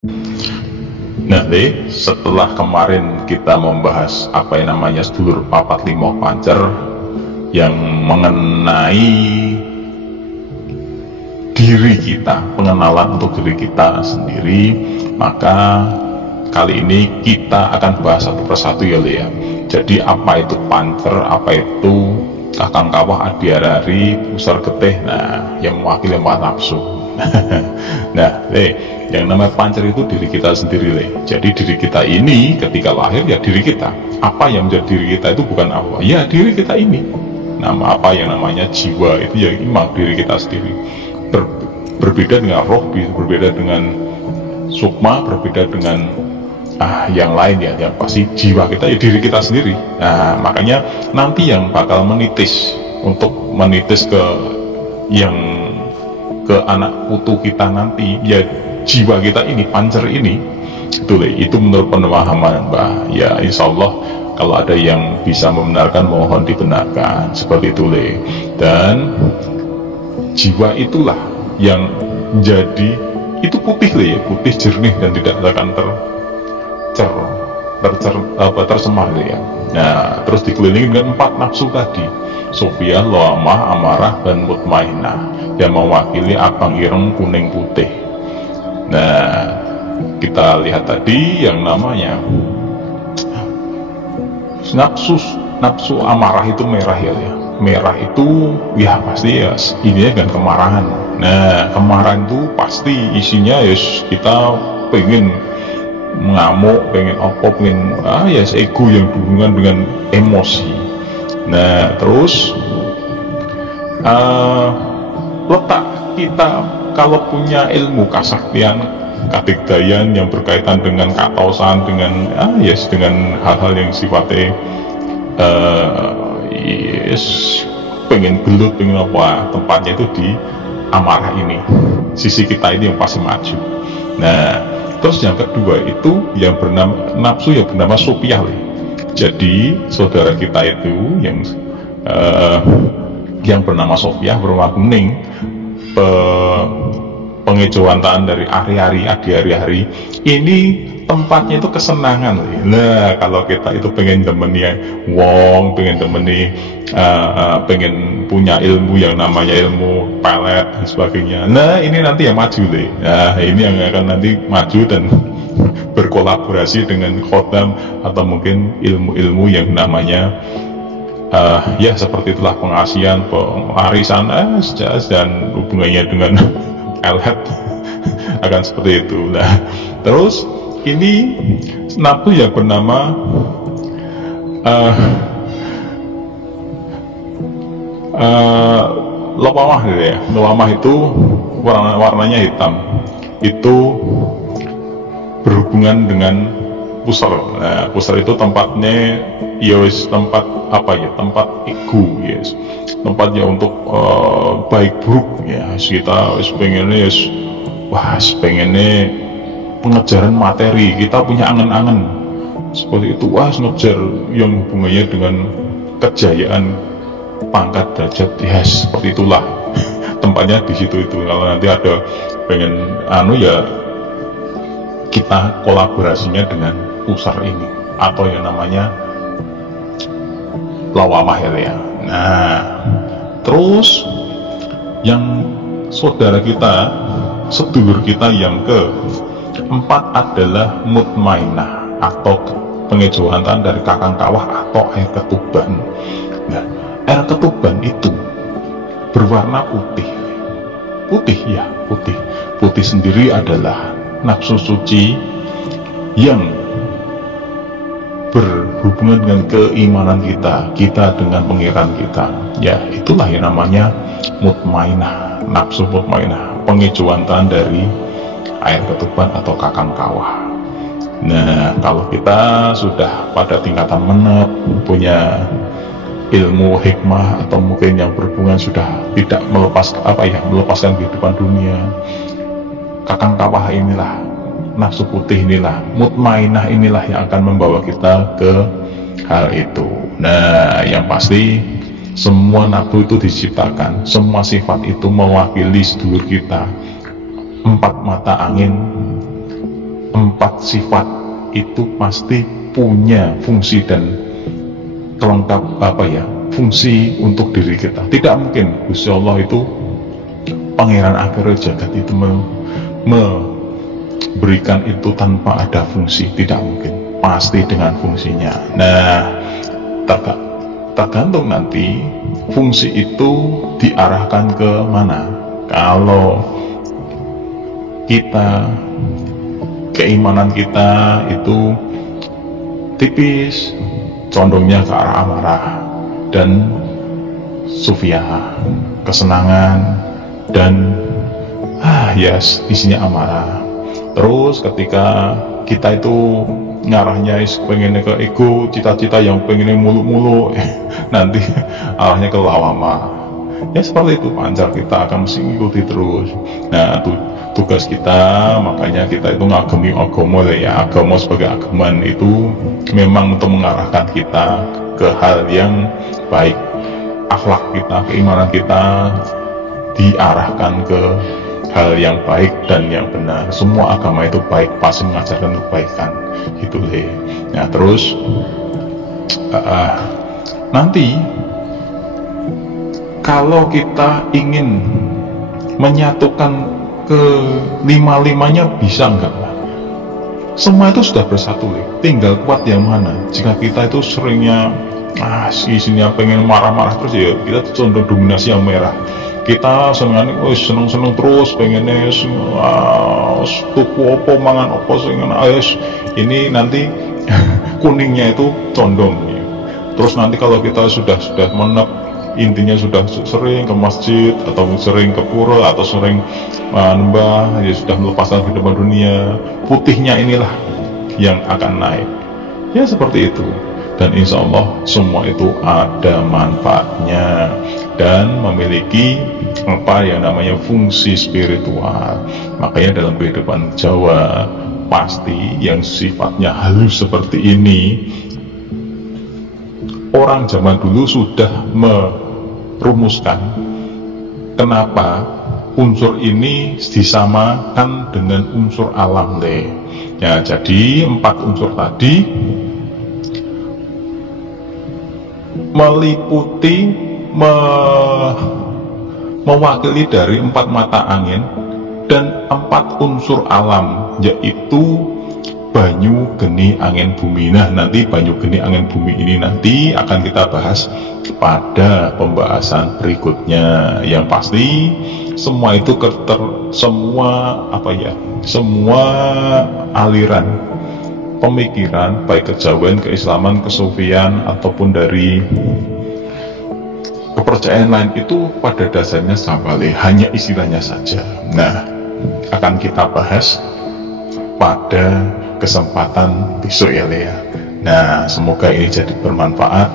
Nah, setelah kemarin kita membahas apa yang namanya sedulur papat limo pancer yang mengenai diri kita, pengenalan untuk diri kita sendiri, maka kali ini kita akan bahas satu persatu ya Le ya. Jadi apa itu pancer, apa itu kakang kawah, adiarari, pusar getih, nah yang mewakili empat nafsu. Nah Le, yang namanya pancer itu diri kita sendiri Le. Jadi diri kita ini ketika lahir ya diri kita. Apa yang menjadi diri kita itu bukan apa, ya diri kita ini. Nama apa yang namanya jiwa itu ya memang diri kita sendiri. Berbeda dengan roh, berbeda dengan sukma, berbeda dengan yang lain ya, yang pasti jiwa kita ya diri kita sendiri. Nah makanya nanti yang bakal menitis untuk menitis ke yang ke anak putu kita nanti ya jiwa kita ini, pancer ini itu menurut pemahaman Mbah ya. Insya Allah kalau ada yang bisa membenarkan mohon dibenarkan seperti itu Le. Dan jiwa itulah yang jadi itu putih Le, putih jernih dan tidak akan tercemar Le ya. Nah terus dikelilingi dengan empat nafsu tadi, Sofia, Lawamah, Amarah, dan Mutmainah, yang mewakili abang, ireng, kuning, putih. Nah kita lihat tadi yang namanya nafsu amarah itu merah ya, merah itu ya pasti ya ini dengan kemarahan. Nah kemarahan itu pasti isinya ya kita pengen mengamuk, pengen apa, pengen ya ego yang berhubungan dengan emosi. Nah terus letak kita kalau punya ilmu kasaktian, kadigdayan yang berkaitan dengan katausan, dengan dengan hal-hal yang sifatnya pengen gelut, pengen apa, tempatnya itu di amarah ini, sisi kita ini yang pasti maju. Nah terus yang kedua itu yang bernama nafsu, yang bernama Sopiah. Jadi saudara kita itu yang bernama Sopiah berwarna kuning, pengejauhan dari hari-hari, adi-hari ini tempatnya itu kesenangan. Nah kalau kita itu pengen demeni wong, pengen demeni pengen punya ilmu yang namanya ilmu pelet dan sebagainya, nah ini nanti yang maju Le. Nah ini yang akan nanti maju dan berkolaborasi dengan khodam atau mungkin ilmu-ilmu yang namanya ya seperti itulah, pengasihan, pewarisan dan hubungannya dengan elhat akan seperti itu. Nah terus ini nafsu yang bernama lawamah ya. Lawamah itu warnanya hitam, itu berhubungan dengan pusar. Nah pusar itu tempatnya yos, tempat apa ya, tempat ego yes, tempatnya untuk baik buruk ya. Kita pengennya pengennya pengejaran materi, kita punya angan-angan seperti itu, ngejar yang hubungannya dengan kejayaan, pangkat, derajat, ya seperti itulah tempatnya di situ itu. Kalau nanti ada pengen ya kita kolaborasinya dengan pusar ini atau yang namanya lawamah ya. Nah terus yang saudara kita, sedulur kita yang keempat adalah Mutmainah atau pengejauhan dari kakang kawah atau air ketuban. Nah air ketuban itu berwarna putih. Putih sendiri adalah nafsu suci yang berhubungan dengan keimanan kita dengan pengiran kita ya. Itulah yang namanya Mutmainah, nafsu Mutmainah, pengejauhan dari air ketuban atau kakang kawah. Nah kalau kita sudah pada tingkatan menep, punya ilmu hikmah atau mungkin yang berhubungan sudah tidak melepaskan kehidupan dunia, kakang kawah inilah, nafsu putih inilah, Mutmainah inilah yang akan membawa kita ke hal itu. Nah yang pasti semua nafsu itu diciptakan, semua sifat itu mewakili sedulur kita, empat mata angin empat sifat itu pasti punya fungsi dan kelengkap fungsi untuk diri kita. Tidak mungkin Gusti Allah itu pangeran akhir jagat itu memberikan itu tanpa ada fungsi. Tidak mungkin, pasti dengan fungsinya. Nah, tergantung nanti fungsi itu diarahkan ke mana. Kalau kita, keimanan kita itu tipis, condongnya ke arah amarah dan sufiyah, kesenangan dan isinya amarah. Terus ketika kita itu ngarahnya pengennya ke ego, cita-cita yang pengennya mulu-mulu, nanti arahnya ke lawama. Ya seperti itu, pancar kita akan mesti ngikuti terus. Nah, tugas kita, makanya kita itu ngagemi agama ya. Agama sebagai agaman itu memang untuk mengarahkan kita ke hal yang baik. Akhlak kita, keimanan kita diarahkan ke hal yang baik dan yang benar. Semua agama itu baik, pasti mengajarkan kebaikan. Gitu deh. Nah, terus nanti kalau kita ingin menyatukan ke lima-limanya, bisa enggak? Semua itu sudah bersatu, tinggal kuat yang mana. Jika kita itu seringnya isinya pengen marah-marah terus, ya kita condong dominasi yang merah. Kita seneng-seneng terus pengennya tuku opo, mangan opo, ini nanti kuningnya itu condong. Terus nanti kalau kita sudah menep, intinya sudah sering ke masjid atau sering ke pura atau sering menembah, ya sudah melepaskan kehidupan dunia, putihnya inilah yang akan naik. Ya seperti itu. Dan insya Allah semua itu ada manfaatnya dan memiliki yang namanya fungsi spiritual. Makanya dalam kehidupan Jawa pasti yang sifatnya halus seperti ini, orang zaman dulu sudah merumuskan kenapa unsur ini disamakan dengan unsur alam deh. Ya, jadi 4 unsur tadi meliputi mewakili dari 4 mata angin dan 4 unsur alam, yaitu banyu, geni, angin, bumi. Nah, nanti banyu, geni, angin, bumi ini nanti akan kita bahas pada pembahasan berikutnya. Yang pasti semua itu semua aliran pemikiran, baik kejawen, keislaman, kesufian ataupun dari kepercayaan lain, itu pada dasarnya sama, hanya istilahnya saja. Nah, akan kita bahas pada kesempatan besok ya. Nah, semoga ini jadi bermanfaat.